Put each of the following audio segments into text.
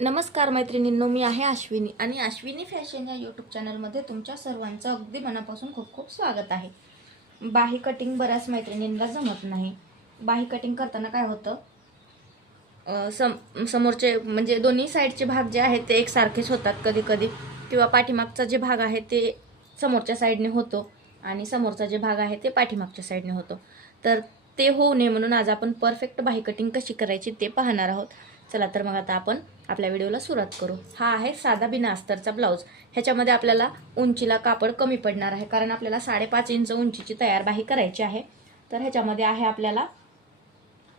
नमस्कार मैत्रिणींनो, मी आहे अश्विनी आणि अश्विनी फॅशन या यूट्यूब चॅनलमध्ये तुमच्या सर्वांचं अगदी मनापासून खूप खूप स्वागत आहे. बाही कटिंग बऱ्याच मैत्रिणींना जमत नाही. बाही कटिंग करताना काय होतं, समोरचे म्हणजे दोन्ही साईडचे भाग जे आहेत ते एकसारखेच होतात कधी कधी, किंवा पाठीमागचा जे भाग आहे ते समोरच्या साईडने होतो आणि समोरचा जे भाग आहे ते पाठीमागच्या साईडने होतो. तर ते होऊ नये म्हणून आज आपण परफेक्ट बाही कटिंग कशी करायची ते पाहणार आहोत. चला तर मग आता आपण आपल्या व्हिडिओला सुरुवात करू. हा आहे साधा बिना अस्तरचा ब्लाऊज. ह्याच्यामध्ये आपल्याला उंचीला कापड कमी पडणार आहे, कारण आपल्याला 5.5 इंच उंचीची तयार बाही करायची आहे. तर ह्याच्यामध्ये आहे आपल्याला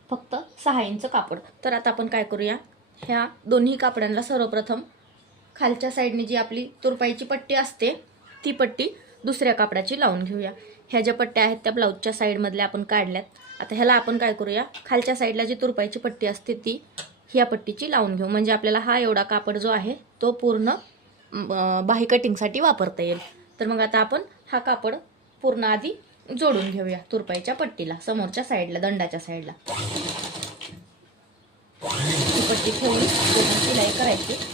फक्त 6 इंच कापड. तर आता आपण काय करूया, ह्या दोन्ही कापडांना सर्वप्रथम खालच्या साईडने जी आपली तुरपाईची पट्टी असते ती पट्टी दुसऱ्या कापडाची लावून घेऊया. ह्या ज्या पट्ट्या आहेत त्या ब्लाऊजच्या साईडमधल्या आपण काढल्यात. आता ह्याला आपण काय करूया, खालच्या साईडला जी तुरपाईची पट्टी असते ती ह्या पट्टीची लावून घेऊ, म्हणजे आपल्याला हा एवढा कापड जो आहे तो पूर्ण बाही कटिंगसाठी वापरता येईल. तर मग आता आपण हा कापड पूर्ण आधी जोडून घेऊया तुरपाईच्या पट्टीला, समोरच्या साईडला, दंडाच्या साईडला. ही पट्टी ठेवून पूर्ण शिलाई करायची.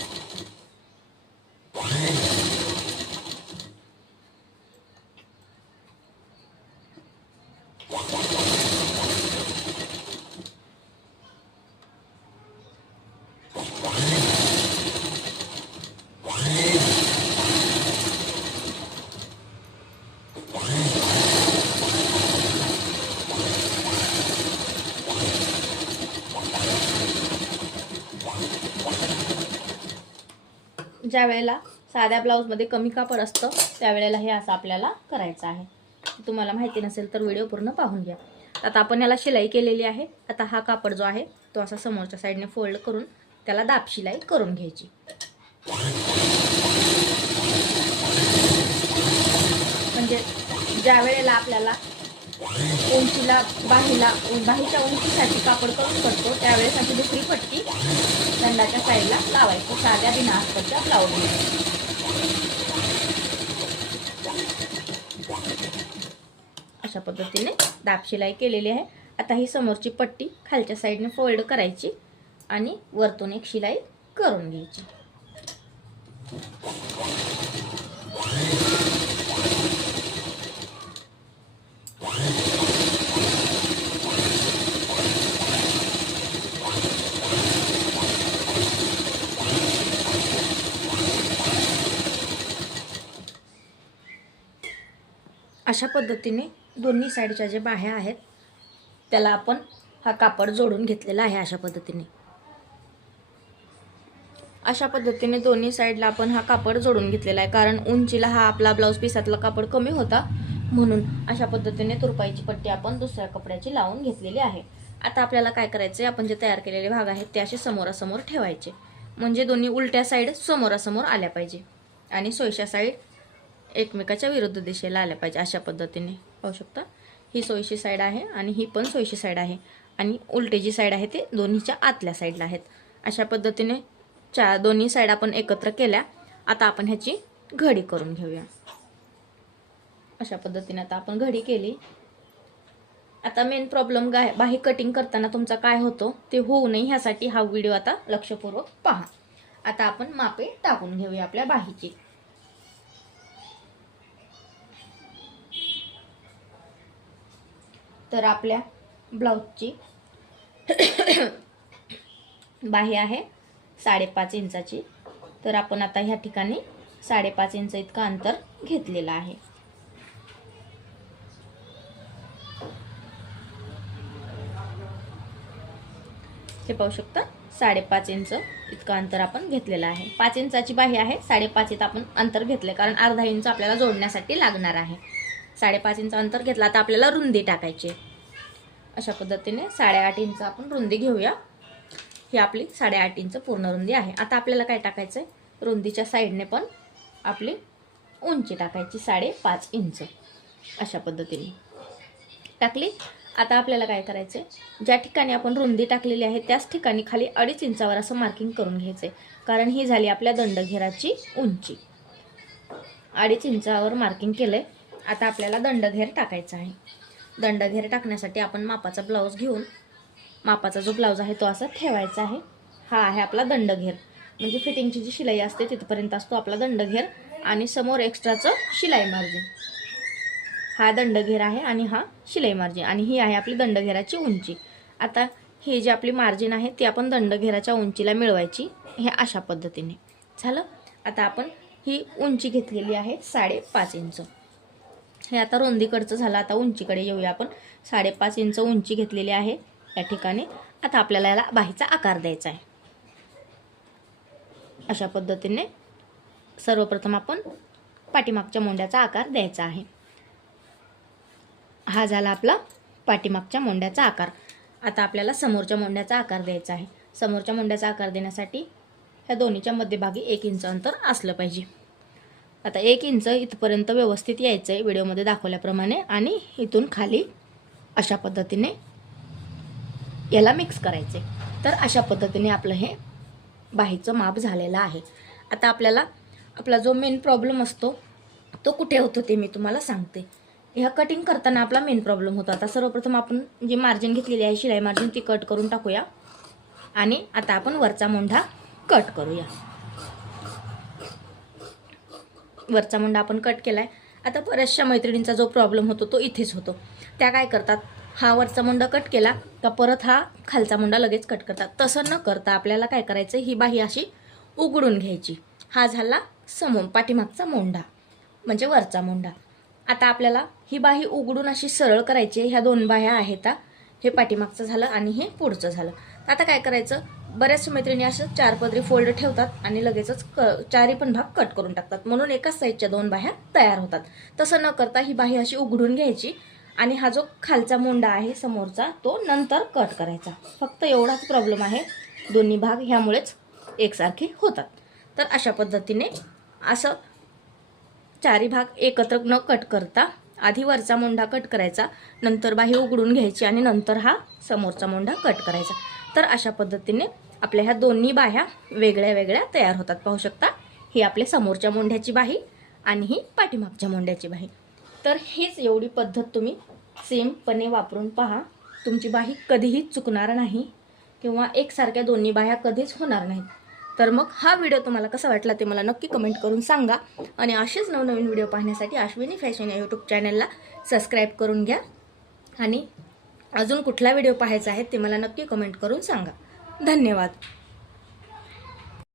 ज्या वेळेला साध्या ब्लाऊजमध्ये कमी कापड असतं त्यावेळेला हे असं आपल्याला करायचं आहे. तुम्हाला माहिती नसेल तर व्हिडिओ पूर्ण पाहून घ्या. आता आपण याला शिलाई केलेली आहे. आता हा कापड जो आहे तो असा समोरच्या साईडने फोल्ड करून त्याला दाब शिलाई करून घ्यायची. म्हणजे ज्या वेळेला आपल्याला उंचीला बाहीच्या उंचीसाठी कापड करून करतो त्यावेळेस अशी दुसरी पट्टी दंडाच्या साईडला लावायची साध्या बिना अस्तरच्या ब्लाऊजमध्ये. अशा पद्धतीने दाब शिलाई केलेली आहे. आता ही समोरची पट्टी खालच्या साईडने फोल्ड करायची आणि वरतून एक शिलाई करून घ्यायची. अशा पद्धतीने दोन्ही साईडच्या जे बाह्या आहेत त्याला आपण हा कापड जोडून घेतलेला आहे. अशा पद्धतीने दोन्ही साईडला आपण हा कापड जोडून घेतलेला आहे, कारण उंचीला हा आपला ब्लाऊज पीसातला कापड कमी होता म्हणून अशा पद्धतीने तुरपाईची पट्टी आपण दुसऱ्या कपड्याची लावून घेतलेली आहे. आता आपल्याला काय करायचे, आपण जे तयार केलेले भाग आहेत ते असे समोरासमोर ठेवायचे, म्हणजे दोन्ही उलट्या साईड समोरासमोर आल्या पाहिजे आणि सोयीच्या साईड एकमेकाच्या विरुद्ध दिशेला आल्या पाहिजे. अशा पद्धतीने पाहू शकता, ही सोयीची साईड आहे आणि ही पण सोयीची साईड आहे आणि उलटी जी साईड आहे ते दोन्हीच्या आतल्या साईडला आहेत. अशा पद्धतीने दोन्ही साईड आपण एकत्र केल्या. आता आपण ह्याची घडी करून घेऊया. अशा पद्धतीने आता आपण घडी केली. आता मेन प्रॉब्लेम बाही कटिंग करताना तुमचा काय होतो ते होऊ नये ह्यासाठी हा व्हिडिओ आता लक्षपूर्वक पहा. आता आपण मापे टाकून घेऊया आपल्या बाहीची. तर आपल्या ब्लाऊजची बाही आहे 5.5 इंचाची. तर आपण आता ह्या ठिकाणी 5.5 इंच इतका अंतर घेतलेला आहे. हे पाहू शकता, 5.5 इंच इतका अंतर आपण घेतलेला आहे. 5 इंचाची बाही आहे, 5.5 इथं आपण अंतर घेतले कारण अर्धा इंच आपल्याला जोडण्यासाठी लागणार आहे. 5.5 इंच अंतर घेतला. आता आपल्याला रुंदी टाकायची. अशा पद्धतीने 8.5 इंच आपण रुंदी घेऊया. ही आपली 8.5 इंच पूर्ण रुंदी आहे. आता आपल्याला काय टाकायचं आहे, रुंदीच्या साईडने पण आपली उंची टाकायची 5.5 इंच. अशा पद्धतीने टाकली. आता आपल्याला काय करायचं आहे, ज्या ठिकाणी आपण रुंदी टाकलेली आहे त्याच ठिकाणी खाली 2.5 इंचावर असं मार्किंग करून घ्यायचं आहे, कारण ही झाली आपल्या दंडघेराची उंची. 2.5 इंचावर मार्किंग केलं आहे. आता आपल्याला दंडघेर टाकायचा आहे. दंडघेर टाकण्यासाठी आपण मापाचा ब्लाऊज घेऊन मापाचा जो ब्लाऊज आहे तो असा ठेवायचा आहे. हा आहे आपला दंडघेर. म्हणजे फिटिंगची जी शिलाई असते तिथपर्यंत असतो आपला दंडघेर आणि समोर एक्स्ट्राचं शिलाई मार्जिन. हा दंडघेर आहे आणि हा शिलाई मार्जिन आणि ही आहे आपली दंडघेराची उंची. आता ही जी आपली मार्जिन आहे ती आपण दंडघेराच्या उंचीला मिळवायची. हे अशा पद्धतीने झालं. आता आपण ही उंची घेतलेली आहे 5.5 इंच. हे आता रुंदीकडचं झालं. आता उंचीकडे येऊया आपण. 5.5 इंच उंची घेतलेली आहे या ठिकाणी. आता आपल्याला याला बाहीचा आकार द्यायचा आहे. अशा पद्धतीने सर्वप्रथम आपण पाठीमागच्या मोंड्याचा आकार द्यायचा आहे. हा झाला आपला पाठीमागच्या मोंड्याचा आकार. आता आपल्याला समोरच्या मोंड्याचा आकार द्यायचा आहे. समोरच्या मोंड्याचा आकार देण्यासाठी ह्या दोन्हीच्या मध्यभागी 1 इंच अंतर असलं पाहिजे. आता 1 इंच इथपर्यंत व्यवस्थित यायचं आहे व्हिडिओमध्ये दाखवल्याप्रमाणे आणि इथून खाली अशा पद्धतीने याला मिक्स करायचे. तर अशा पद्धतीने आपलं हे बाहीचं माप झालेलं आहे. आता आपल्याला आपला जो मेन प्रॉब्लेम असतो तो कुठे होतो ते मी तुम्हाला सांगते. ह्या कटिंग करताना आपला मेन प्रॉब्लेम होतो. आता सर्वप्रथम आपण जी मार्जिन घेतलेली आहे शिलाई मार्जिन ती कट करून टाकूया आणि आता आपण वरचा मोंढा कट करूया. वरचा मोंढा आपण कट केलाय. आता बऱ्याचशा मैत्रिणींचा जो प्रॉब्लेम होतो तो इथेच होतो. त्या काय करतात, हा वरचा मोंढा कट केला का परत हा खालचा मोंढा लगेच कट करतात. तसं न करता आपल्याला काय करायचं, ही बाही अशी उघडून घ्यायची. हा झाला समोर पाठीमागचा मोंढा म्हणजे वरचा मोंढा. आता आपल्याला ही बाही उघडून अशी सरळ करायची. ह्या 2 बाह्या आहेत. हे पाठीमागचं झालं आणि हे पुढचं झालं. आता काय करायचं, बऱ्याच मैत्रिणी असं 4 पदरी फोल्ड ठेवतात आणि लगेचच 4ही पण भाग कट करून टाकतात. म्हणून एकाच साईडच्या 2 बाह्या तयार होतात. तसं न करता ही बाही अशी उघडून घ्यायची आणि हा जो खालचा मोंढा आहे समोरचा तो नंतर कट करायचा. फक्त एवढाच प्रॉब्लेम आहे. दोन्ही भाग ह्यामुळेच एकसारखे होतात. तर अशा पद्धतीने असं 4ही भाग एकत्र न कट करता आधी वरचा मोंढा कट करायचा, नंतर बाही उघडून घ्यायची आणि नंतर हा समोरचा मोंढा कट करायचा. तर अशा पद्धतीने आपल्या ह्या दोन्ही बाह्या वेगळ्या वेगळ्या तयार होतात. पाहू शकता, ही आपल्या समोरच्या मोंढ्याची बाही आणि ही पाठीमागच्या मोंढ्याची बाही. तर हीच एवढी पद्धत तुम्ही सेमपणे वापरून पहा. तुमची बाही कधीही चुकणार नाही किंवा एकसारख्या दोन्ही बाह्या कधीच होणार नाहीत. तर मग हा व्हिडिओ तुम्हाला कसा वाटला ते मला नक्की कमेंट करून सांगा. आणि असेच नवनवीन व्हिडिओ पाहण्यासाठी अश्विनी फॅशन या यूट्यूब चॅनलला सबस्क्राईब करून घ्या. आणि अजून कुठला व्हिडिओ पाहायचा आहे ते मला नक्की कमेंट करून सांगा. धन्यवाद.